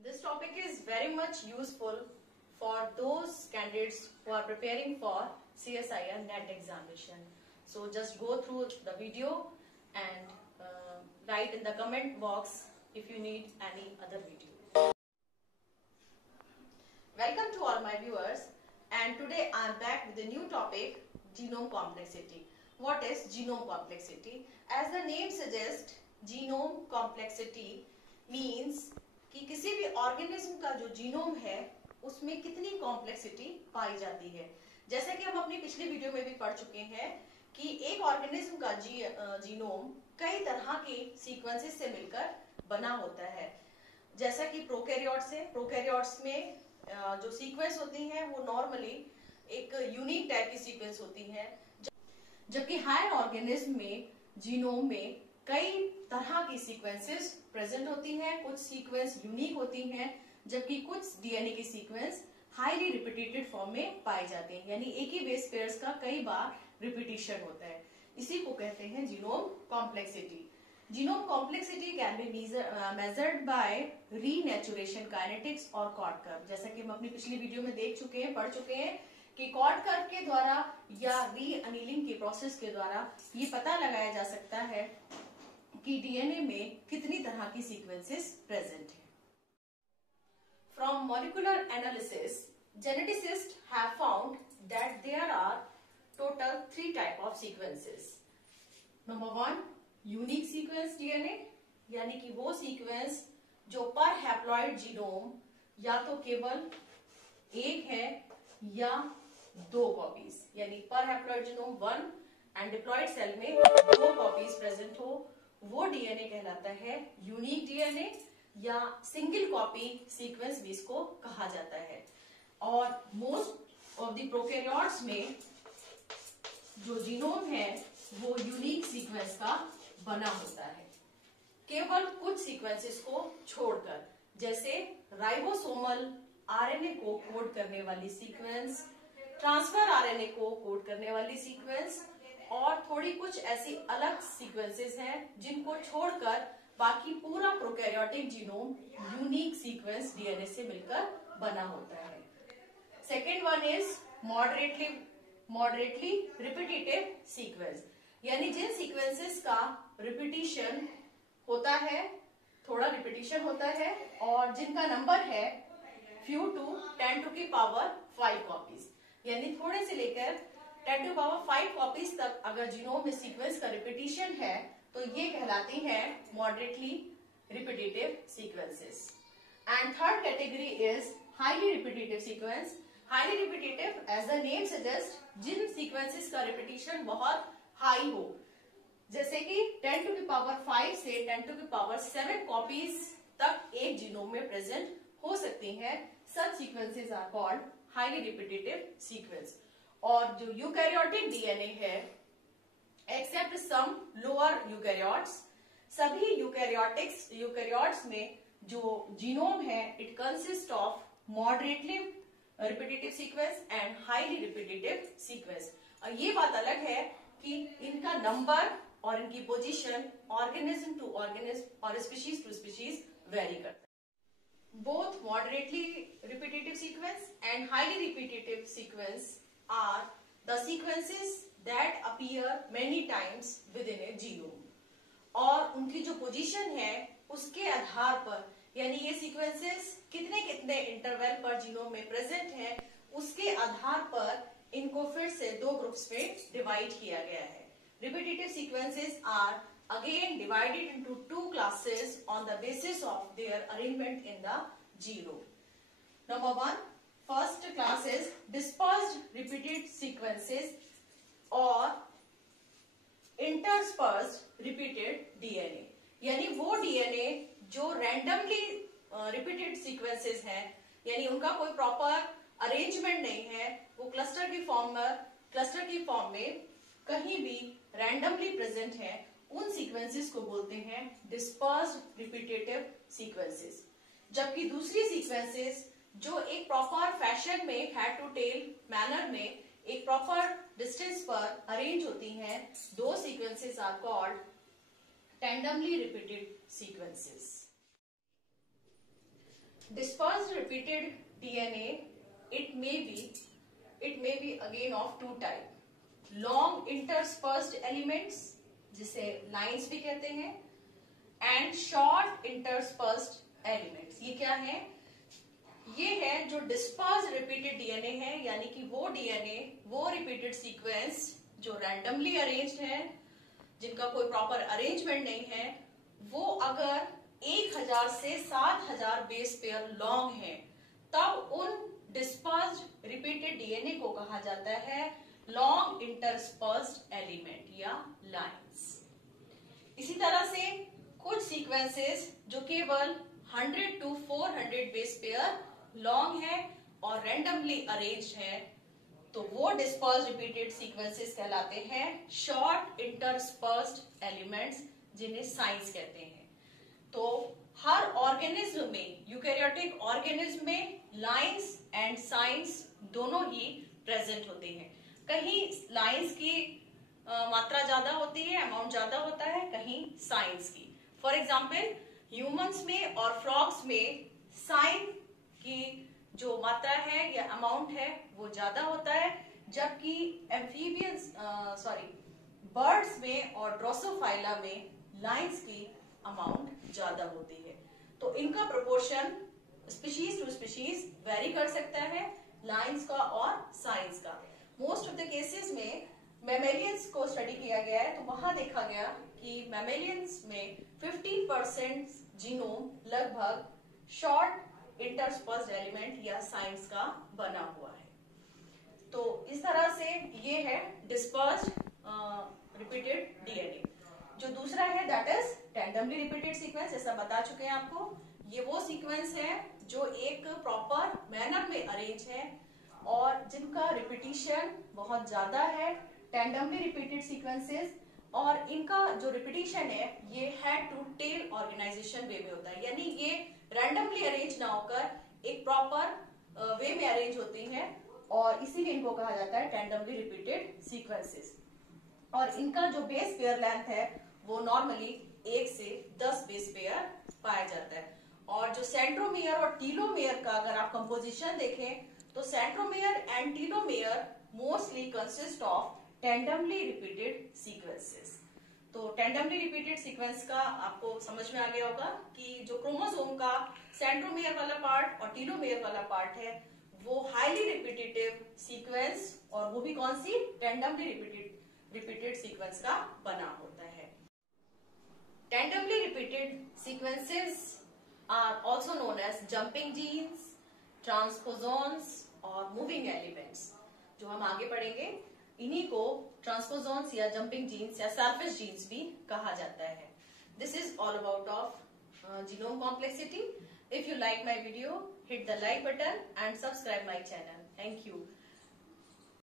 This topic is very much useful for those candidates who are preparing for CSIR NET examination. So just go through the video and write in the comment box if you need any other video. Welcome to all my viewers, and today I am back with a new topic, genome complexity. What is genome complexity? As the name suggests, genome complexity means कि किसी भी organism का जो genome है उसमें कितनी complexity पाई जाती है। जैसा कि हम अपनी पिछली वीडियो में भी पढ़ चुके हैं कि एक ऑर्गेनिज्म का जीनोम कई तरह के सीक्वेंसेस से मिलकर बना होता है। जैसा कि प्रोकैरियोट्स में जो सीक्वेंस होती हैं वो नॉर्मली एक यूनिक टाइप की सीक्वेंस होती हैं, जबकि हायर ऑर्गेनिज्म में जीनोम में कई तरह की सीक्वेंसेस प्रेजेंट होती हैं। कुछ सीक्वेंस यूनिक होती हैं, जबकि कुछ डीएनए की सीक्वेंस हाईली रिपीटेटेड फॉर्म में पाई जाती हैं, यानी एक ही बेस पेयर्स का कई बार रिपीटिशन होता है। इसी को कहते हैं genome complexity. Genome complexity can be measured by renaturation kinetics और कॉर्ड कर्व। जैसा कि हम अपनी पिछली वीडियो में पढ़ चुके हैं कि कॉर्ड कर्व के द्वारा या री अनिलिंग के प्रोसेस के द्वारा ये पता लगाया जा सकता है कि डीएनए में कितनी तरह की सीक्वेंसेस प्रेजेंट है। From molecular analysis, geneticists have found that there are total 3 type of sequences. Number 1, unique sequence DNA, यानी कि वो सीक्वेंस जो पर हैप्लॉइड जीनोम या तो केवल एक है या 2 कॉपीज, यानी पर haploid genome 1 and diploid cell में 2 कॉपीज प्रेजेंट हो, वो डीएनए कहलाता है यूनिक डीएनए या सिंगल कॉपी सीक्वेंस भी इसको कहा जाता है। और मोस्ट ऑफ द प्रोकैरियोट्स में जो जीनोम है वो यूनिक सीक्वेंस का बना होता है, केवल कुछ सीक्वेंसेस को छोड़कर, जैसे राइबोसोमल आरएनए को कोड करने वाली सीक्वेंस, ट्रांसफर आरएनए को कोड करने वाली सीक्वेंस, और थोड़ी कुछ ऐसी अलग सीक्वेंसेस हैं जिनको छोड़कर बाकी पूरा prokaryotic genome unique sequence DNA से मिलकर बना होता है। Second one is moderately repetitive sequence, यानी जिन सीक्वेंसेस का रिपीटिशन होता है, थोड़ा रिपीटिशन होता है, और जिनका नंबर है फ्यू टू 10 टू की पावर 5 कॉपीज, यानी थोड़े से लेकर 10 टू पावर 5 कॉपीज तक अगर जीनोम में सीक्वेंस का रिपीटिशन है तो ये कहलाती है moderately repetitive sequences. And third category is highly repetitive sequence. Highly repetitive as the name suggest, जिन सीक्वेंसेस का रिपीटिशन बहुत हाई हो, जैसे कि 10 टू की पावर 5 से 10 टू की पावर 7 कॉपीज तक एक जीनोम में प्रेजेंट हो सकती हैं। Such sequences are called highly repetitive sequence. और जो यूकैरियोटिक डीएनए है, एक्सेप्ट सम लोअर यूकैरियोट्स, सभी यूकैरियोट्स में जो जीनोम है it consist of moderately repetitive sequence and highly repetitive sequence. और ये बात अलग है कि इनका नंबर और इनकी पोजीशन ऑर्गेनिज्म टू ऑर्गेनिज्म और स्पीशीज टू स्पीशीज वेरी करता है। Both moderately repetitive sequence and highly repetitive sequence are the sequences that appear many times within a genome, और उनकी जो पोजीशन है उसके आधार पर, यानी ये सीक्वेंसेस कितने कितने इंटरवल पर जीनोम में प्रेजेंट हैं उसके आधार पर इनको फिर से 2 ग्रुप्स में डिवाइड किया गया है। Repetitive sequences are again divided into 2 classes on the basis of their arrangement in the genome. Number 1, first class is dispersed repeated sequences और इंटरस्पर्स्ड रिपीटेड डीएनए, यानी वो डीएनए जो रैंडमली रिपीटेड सीक्वेंसेस हैं, यानी उनका कोई प्रॉपर अरेंजमेंट नहीं है, वो क्लस्टर की फॉर्म में कहीं भी रैंडमली प्रेजेंट है, उन सीक्वेंसेस को बोलते हैं डिस्पर्स्ड रिपीटेटिव सीक्वेंसेस। जबकि दूसरी सीक्वेंसेस जो एक प्रॉपर फैशन में हेड टू टेल मैनर में एक प्रॉपर डिस्टेंस पर अरेंज होती हैं, दो sequences are called tandemly repeated sequences. Dispersed repeated DNA, it may be again of two type. Long interspersed elements, जिसे लाइंस भी कहते हैं, एंड शॉर्ट इंटरस्पर्स्ड एलिमेंट्स. ये क्या है? ये है जो डिस्पर्स्ड रिपीटेड डीएनए है, यानी कि वो डीएनए, वो रिपीटेड सीक्वेंस जो रैंडमली अरेंज्ड है, जिनका कोई प्रॉपर अरेंजमेंट नहीं है, वो अगर 1000 से 7000 बेस पेयर लॉन्ग है, तब उन डिस्पर्स्ड रिपीटेड डीएनए को कहा जाता है लॉन्ग इंटरस्पर्स्ड एलिमेंट या लाइंस. इसी तरह से कुछ सीक्वेंसेस जो केवल 100 to 400 बेस पेयर लॉन्ग है और रैंडमली अरेंज्ड है, तो वो डिस्पर्स्ड रिपीटेड सीक्वेंसेस कहलाते हैं शॉर्ट इंटरस्पर्स्ड एलिमेंट्स, जिन्हें साइंस कहते हैं. तो हर ऑर्गेनिज्म में, यूकैरियोटिक ऑर्गेनिज्म में लाइंस एंड साइंस दोनों ही प्रेजेंट होते हैं. कहीं लाइंस की मात्रा ज्यादा होती है, अमाउंट ज्यादा होता है, कहीं साइंस की. फॉर एग्जाम्पल ह्यूमंस में और फ्रॉग्स में साइन की जो मात्रा है या अमाउंट है वो ज्यादा होता है, जबकि एम्फीबियंस बर्ड्स में और ड्रोसोफाइला में लाइंस की अमाउंट ज्यादा होती है. तो इनका proportion species to species vary कर सकता है, लाइंस का और साइंस का. मोस्ट ऑफ द केसेस में मैमेलियंस को स्टडी किया गया है, तो वहां देखा गया कि मैमेलियंस में 50% जीनोम लगभग शॉर्ट इंटरस्पर्स्ड एलिमेंट या साइंस का बना हुआ है. तो इस तरह से ये है डिस्पर्स्ड रिपीटेड डीएनए. जो दूसरा है दैट इज टैंडमली रिपीटेड सीक्वेंस. जैसा बता चुके हैं आपको, ये वो सीक्वेंस है जो एक प्रॉपर मैनर में अरेंज है और जिनका रिपीटिशन बहुत ज्यादा है. टैंडमली रिपीटेड सीक्वेंसेस, और इनका जो रिपीटिशन है ये हेड टू टेल ऑर्गेनाइजेशन वे में होता है, यानी ये रैंडमली अरेंज ना होकर एक प्रॉपर वे में अरेंज होती हैं, और इसीलिए इनको कहा जाता है टैंडमली रिपीटेड सीक्वेंसेस. और इनका जो बेस पेयर लेंथ है वो नॉर्मली 1 से 10 बेस पेयर पाया जाता है. और जो सेंट्रोमियर और टीलोमियर का अगर आप कंपोजिशन देखें, तो centromere and telomere mostly consist of tandemly repeated sequences. तो टैंडमली रिपीटेड सीक्वेंस का आपको समझ में आ गया होगा कि जो क्रोमोसोम का सेंट्रोमियर वाला पार्ट और टीलोमियर वाला पार्ट है वो हाईली रिपीटेटिव सीक्वेंस, और वो भी कौन सी? टैंडमली रिपीटेड सीक्वेंस का बना होता है. Tandemly repeated sequences are also known as jumping genes, transposons और moving elements. जो हम आगे पढ़ेंगे, इन्हीं को ट्रांसपोजॉन्स या जंपिंग जीन्स या सरफेस जीन्स भी कहा जाता है. This is all about of genome complexity. If you like my video, hit the like button and subscribe my channel. Thank you.